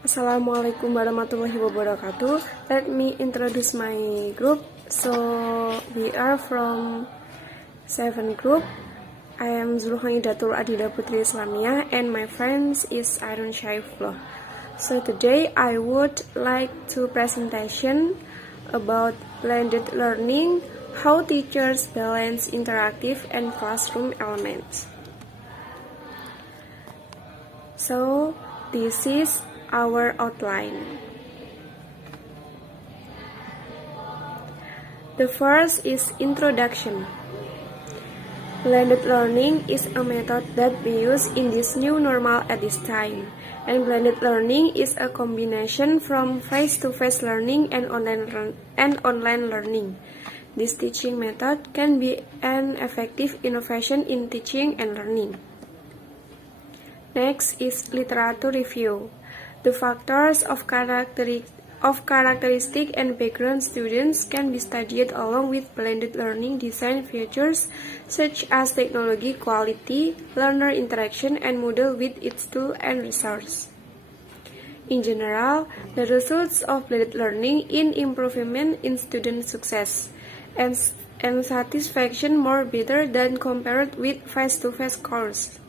Assalamualaikum warahmatullahi wabarakatuh. Let me introduce my group. So we are from 7 group. I am Zulhanidatul Adida Putri Islamiyah and my friends is Arun Syaifullah. So today I would like to presentation about blended learning, how teachers balance interactive and classroom elements. So this is our outline. The first is introduction. Blended learning is a method that we use in this new normal at this time. And blended learning is a combination from face-to-face learning and online learning. This teaching method can be an effective innovation in teaching and learning. Next is literature review. The factors of characteristic and background students can be studied along with blended learning design features such as technology quality, learner interaction, and model with its tool and resource. In general, the results of blended learning in improvement in student success and satisfaction more better than compared with face-to-face course.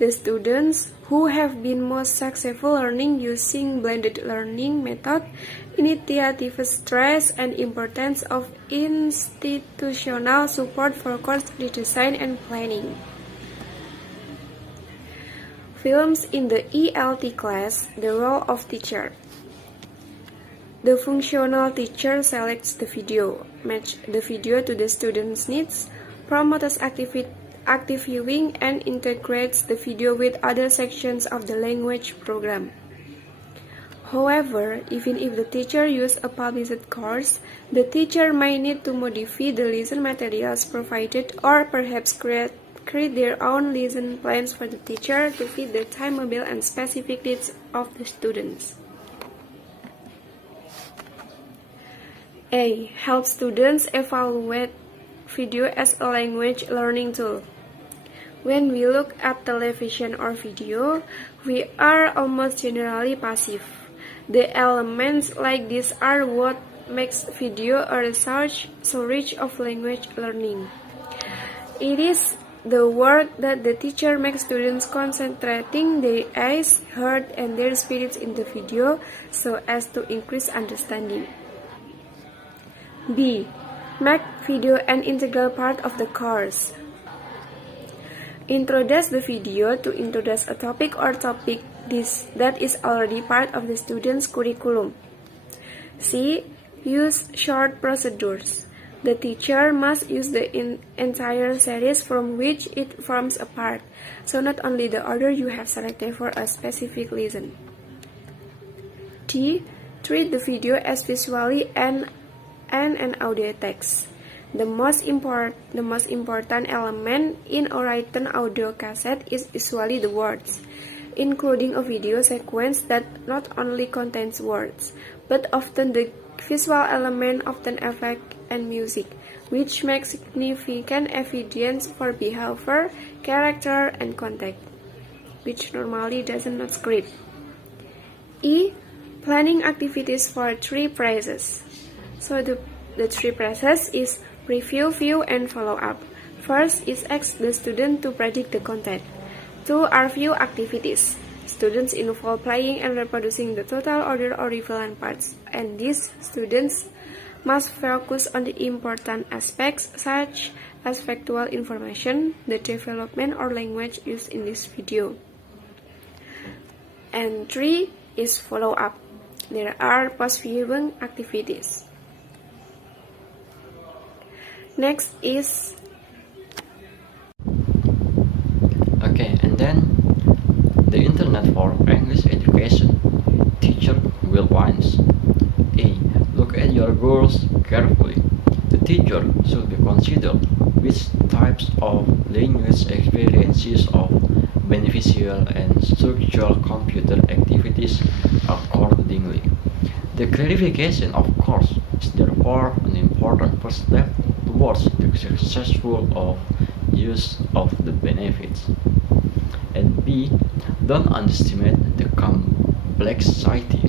The students who have been most successful learning using blended learning method initiative stress and importance of institutional support for course redesign and planning. Films in the ELT class, the role of teacher. The functional teacher selects the video, match the video to the student's needs, promotes active viewing, and integrates the video with other sections of the language program. However, even if the teacher uses a published course, the teacher might need to modify the lesson materials provided or perhaps create their own lesson plans for the teacher to fit the timetable and specific needs of the students. A. Help students evaluate video as a language learning tool. When we look at television or video, we are almost generally passive. The elements like this are what makes video a research so rich of language learning. It is the work that the teacher makes students concentrating their eyes, heart, and their spirits in the video so as to increase understanding. B. Make video an integral part of the course. Introduce the video to introduce a topic or topic that is already part of the student's curriculum. C. Use short procedures. The teacher must use the entire series from which it forms a part, so not only the order you have selected for a specific lesson. D. Treat the video as visually and an audio text. The most important element in a written audio cassette is usually the words, including a video sequence that not only contains words, but often the visual element, often effect and music, which makes significant evidence for behavior, character, and context, which normally does not script. E. Planning activities for 3 phases. So the 3 phases is review, view, and follow-up. First is ask the student to predict the content. 2 are view activities. Students involve playing and reproducing the total order or relevant parts, and these students must focus on the important aspects such as factual information, the development or language used in this video. And 3 is follow-up. There are post-viewing activities. Next is and then the internet for English education. Teacher will once. A. Look at your goals carefully. The teacher should be considered which types of language experiences of beneficial and structural computer activities accordingly. The clarification of course is therefore an important first step towards the successful use of the benefits. And B. Don't underestimate the complex society.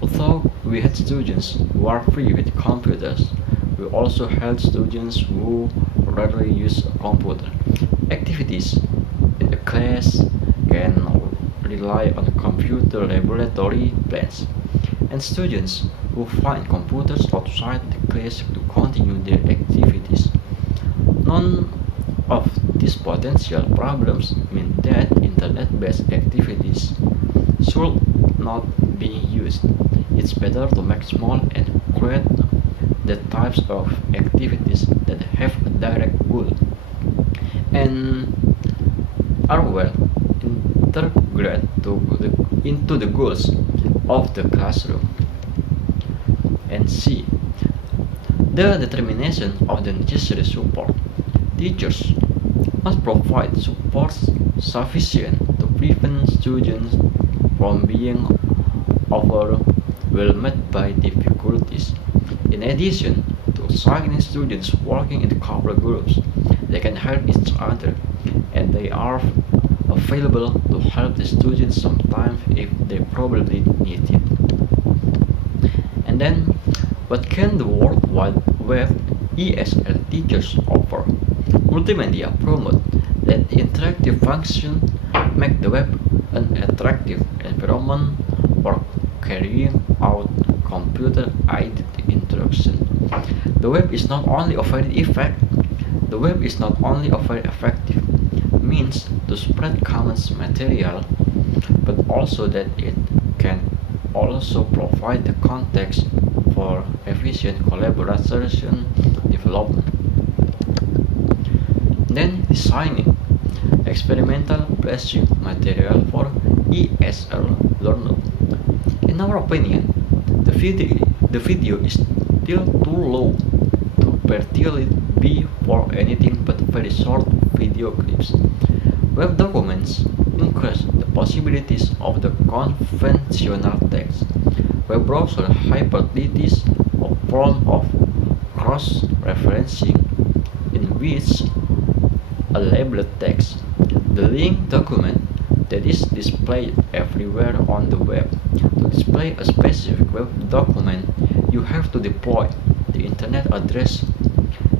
Although we had students who are free with computers, we also had students who rarely use a computer. Activities in a class can rely on computer laboratory plans, and students who find computers outside the class to continue their activities. None of these potential problems mean that internet-based activities should not be used. It's better to make small and create the types of activities that have a direct goal and are well integrated into the goals of the classroom. And C. The determination of the necessary support. Teachers must provide support sufficient to prevent students from being overwhelmed by difficulties. In addition to assigning students working in couple groups, they can help each other, and they are available to help the students sometimes if they probably need it. And then, what can the World Wide Web ESL teachers offer? Multimedia promote that interactive function make the web an attractive environment for carrying out computer-aided interaction. The web is not only a very effective means to spread common material, but also that it can also provide the context for efficient collaboration development. Then designing experimental playing material for ESL learner. In our opinion, the video is still too low to partially be for anything but very short video clips. Web documents increase the possibilities of the conventional text. Web browser hypothesis a form of cross-referencing in which a labeled text, the link document that is displayed everywhere on the web. To display a specific web document, you have to deploy the internet address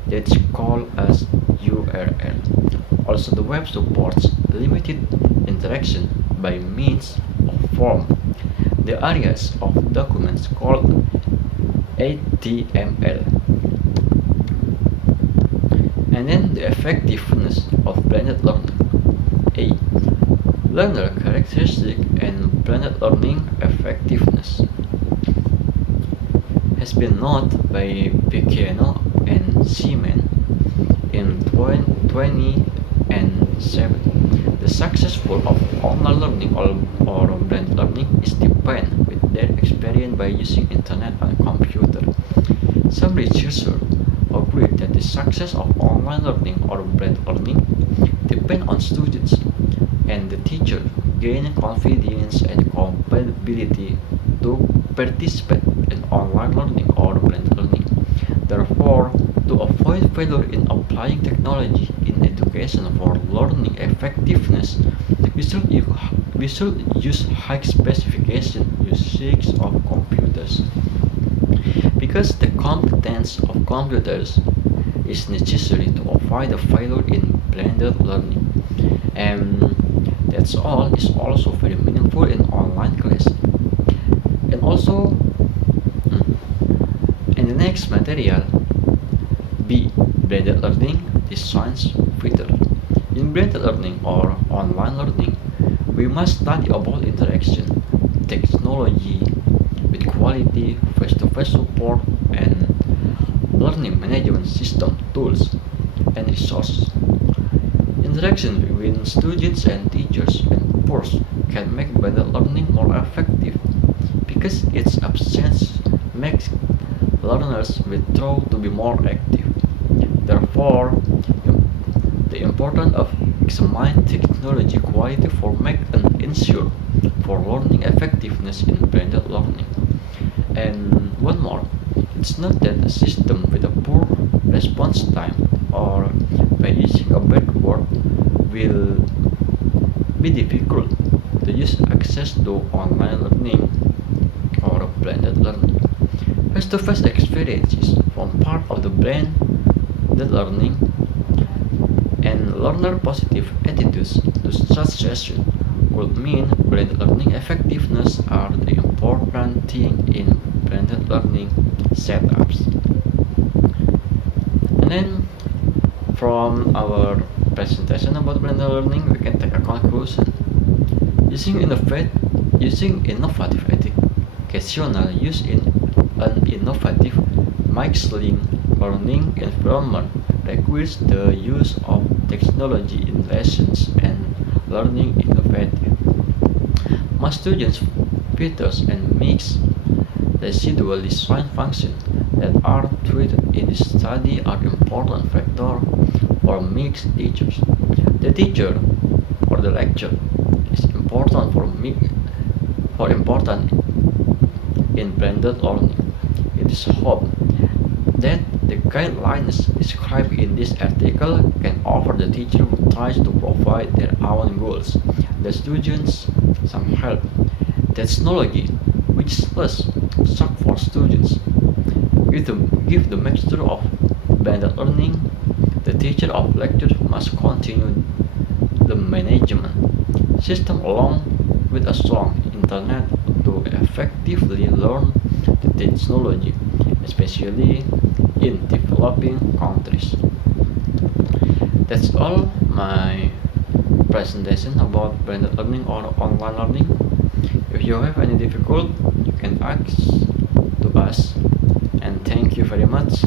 that's called as URL. Also, the web supports limited interaction by means of form. The areas of documents called HTML. And then the effectiveness of blended learning. A. Learner characteristic and blended learning effectiveness has been noted by Pequeno and Seaman in 2007. The success of online learning or blended learning is depend with their experience by using internet and computer. Some researchers agree that the success of online learning or blended learning depend on students and the teacher gain confidence and capability to participate in online learning or blended learning. Therefore, to avoid failure in applying technology in education for learning effectiveness, we should use high specification usage of computers. Because the competence of computers is necessary to avoid a failure in blended learning. And that's all is also very meaningful in online class. And also, in the next material, B. Blended learning designs feature. In blended learning or online learning, we must study about interaction, technology with quality, face-to-face support, and learning management system tools and resources. Interaction between students and teachers and peers can make blended learning more effective because its absence makes learners withdraw to be more active. Therefore, the importance of examining technology quality for make and ensure for learning effectiveness in blended learning. And one more, it's not that a system with a poor response time or by using a bad word will be difficult to use access to online learning or blended learning. Face-to-face experiences form part of the blended learning, and learner positive attitudes to such sessions would mean blended learning effectiveness are the important thing in blended learning setups. And then from our presentation about blended learning, we can take a conclusion. Using innovative educational use in an innovative mixed-link learning environment requires the use of technology in lessons and learning innovative. Most students features and mixed residual design functions that are treated in this study are important factors for mixed teachers. The teacher or the lecture is important important in blended learning. It is hoped that the guidelines described in this article can offer the teacher who tries to provide their own goals, the students some help. Technology, which is less shock for students, give the mixture of blended learning. The teacher of lecture must continue the management system along with a strong internet to effectively learn the technology, especially in developing countries. That's all my presentation about blended learning or online learning. If you have any difficult, you can ask to us, and thank you very much.